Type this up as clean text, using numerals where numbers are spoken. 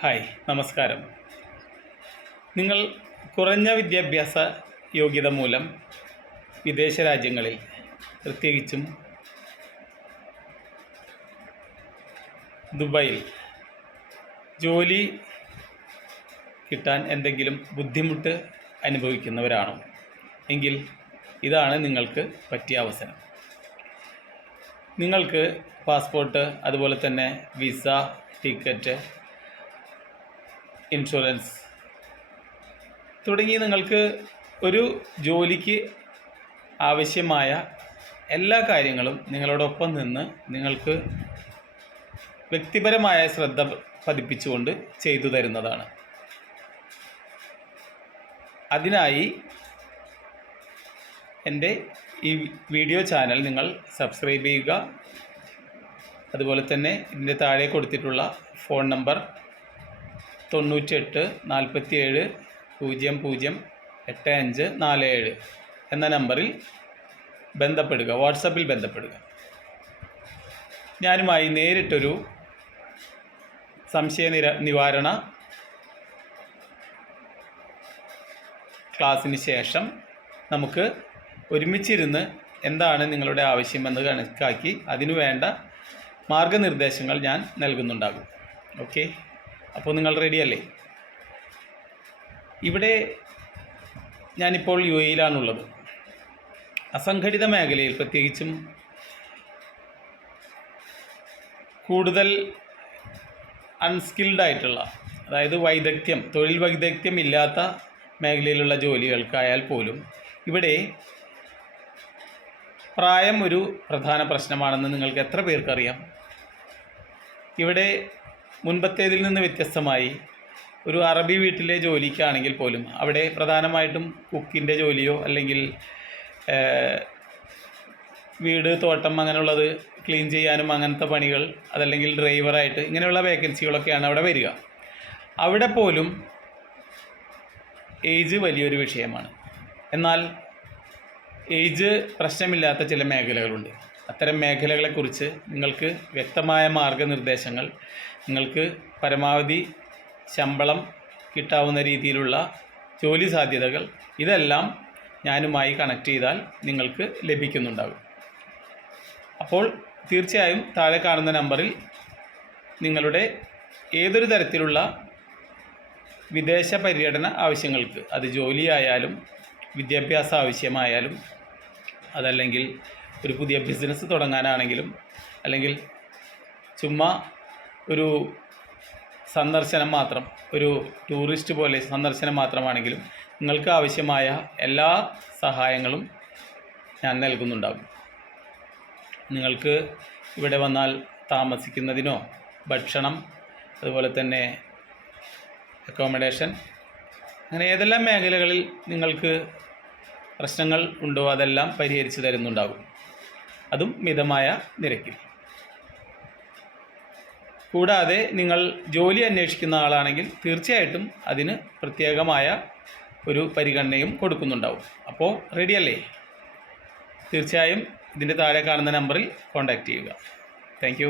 Hi, നമസ്കാരം. നിങ്ങൾ കുറഞ്ഞ വിദ്യാഭ്യാസ യോഗ്യത മൂലം വിദേശ രാജ്യങ്ങളിൽ, പ്രത്യേകിച്ചും ദുബായിൽ ജോലി കിട്ടാൻ എന്തെങ്കിലും ബുദ്ധിമുട്ട് അനുഭവിക്കുന്നവരാണോ എങ്കിൽ ഇതാണ് നിങ്ങൾക്ക് പറ്റിയ അവസരം. നിങ്ങൾക്ക് പാസ്പോർട്ട്, അതുപോലെ തന്നെ വിസ, ടിക്കറ്റ്, ഇൻഷുറൻസ് തുടങ്ങി നിങ്ങൾക്ക് ഒരു ജോലിക്ക് ആവശ്യമായ എല്ലാ കാര്യങ്ങളും നിങ്ങളോടൊപ്പം നിന്ന് നിങ്ങൾക്ക് വ്യക്തിപരമായ ശ്രദ്ധ പതിപ്പിച്ചുകൊണ്ട് ചെയ്തു തരുന്നതാണ്. അതിനായി എൻ്റെ ഈ വീഡിയോ ചാനൽ നിങ്ങൾ സബ്സ്ക്രൈബ് ചെയ്യുക. അതുപോലെ തന്നെ ഇതിൻ്റെ താഴെ കൊടുത്തിട്ടുള്ള ഫോൺ നമ്പർ 98 47 00 8547 എന്ന നമ്പറിൽ ബന്ധപ്പെടുക, വാട്സപ്പിൽ ബന്ധപ്പെടുക. ഞാനുമായി നേരിട്ടൊരു സംശയ നിവാരണ ക്ലാസ്സിന് ശേഷം നമുക്ക് ഒരുമിച്ചിരുന്ന് എന്താണ് നിങ്ങളുടെ ആവശ്യമെന്ന് കണക്കാക്കി അതിനു വേണ്ട മാർഗനിർദ്ദേശങ്ങൾ ഞാൻ നൽകുന്നുണ്ടാകും. ഓക്കെ, അപ്പോൾ നിങ്ങൾ റെഡിയല്ലേ? ഇവിടെ ഞാനിപ്പോൾ UAE-യിലാണുള്ളത്. അസംഘടിത മേഖലയിൽ, പ്രത്യേകിച്ചും കൂടുതൽ അൺസ്കിൽഡ് ആയിട്ടുള്ള, അതായത് തൊഴിൽ വൈദഗ്ധ്യം ഇല്ലാത്ത മേഖലയിലുള്ള ജോലികൾക്കായാൽ പോലും ഇവിടെ പ്രായം ഒരു പ്രധാന പ്രശ്നമാണെന്ന് നിങ്ങൾക്ക് എത്ര പേർക്കറിയാം? ഇവിടെ മുൻപത്തേതിൽ നിന്ന് വ്യത്യസ്തമായി ഒരു അറബി വീട്ടിലെ ജോലിക്കാണെങ്കിൽ പോലും അവിടെ പ്രധാനമായിട്ടും കുക്കിൻ്റെ ജോലിയോ അല്ലെങ്കിൽ വീട്, തോട്ടം അങ്ങനെയുള്ളത് ക്ലീൻ ചെയ്യാനും അങ്ങനത്തെ പണികൾ, അതല്ലെങ്കിൽ ഡ്രൈവറായിട്ട് ഇങ്ങനെയുള്ള വേക്കൻസികളൊക്കെയാണ് അവിടെ വരിക. അവിടെ പോലും ഏജ് വലിയൊരു വിഷയമാണ്. എന്നാൽ ഏജ് പ്രശ്നമില്ലാത്ത ചില മേഖലകളുണ്ട്. അത്തരം മേഖലകളെക്കുറിച്ച് നിങ്ങൾക്ക് വ്യക്തമായ മാർഗനിർദ്ദേശങ്ങൾ, നിങ്ങൾക്ക് പരമാവധി ശമ്പളം കിട്ടാവുന്ന രീതിയിലുള്ള ജോലി സാധ്യതകൾ, ഇതെല്ലാം ഞാനുമായി കണക്ട് ചെയ്താൽ നിങ്ങൾക്ക് ലഭിക്കുന്നുണ്ടാകും. അപ്പോൾ തീർച്ചയായും താഴെ കാണുന്ന നമ്പറിൽ നിങ്ങളുടെ ഏതൊരു തരത്തിലുള്ള വിദേശ പര്യടന ആവശ്യങ്ങൾക്ക്, അത് ജോലിയായാലും വിദ്യാഭ്യാസ ആവശ്യമായാലും, അതല്ലെങ്കിൽ ഒരു പുതിയ ബിസിനസ് തുടങ്ങാനാണെങ്കിലും, അല്ലെങ്കിൽ ചുമ്മാ ഒരു സന്ദർശനം മാത്രം, ഒരു ടൂറിസ്റ്റ് പോലെ സന്ദർശനം മാത്രമാണെങ്കിലും നിങ്ങൾക്ക് ആവശ്യമായ എല്ലാ സഹായങ്ങളും ഞാൻ നൽകുന്നുണ്ടാകും. നിങ്ങൾക്ക് ഇവിടെ വന്നാൽ താമസിക്കുന്നതിനോ ഭക്ഷണം, അതുപോലെ തന്നെ അക്കോമഡേഷൻ, അങ്ങനെ ഏതെല്ലാം മേഖലകളിൽ നിങ്ങൾക്ക് പ്രശ്നങ്ങൾ ഉണ്ടോ അതെല്ലാം പരിഹരിച്ചു തരുന്നുണ്ടാകും, അതും മിതമായ നിരക്കിൽ. കൂടാതെ നിങ്ങൾ ജോലി അന്വേഷിക്കുന്ന ആളാണെങ്കിൽ തീർച്ചയായിട്ടും അതിന് പ്രത്യേകമായ ഒരു പരിഗണനയും കൊടുക്കുന്നുണ്ടാവും. അപ്പോൾ റെഡിയല്ലേ? തീർച്ചയായും ഇതിൻ്റെ താഴെ കാണുന്ന നമ്പറിൽ കോൺടാക്റ്റ് ചെയ്യുക. താങ്ക്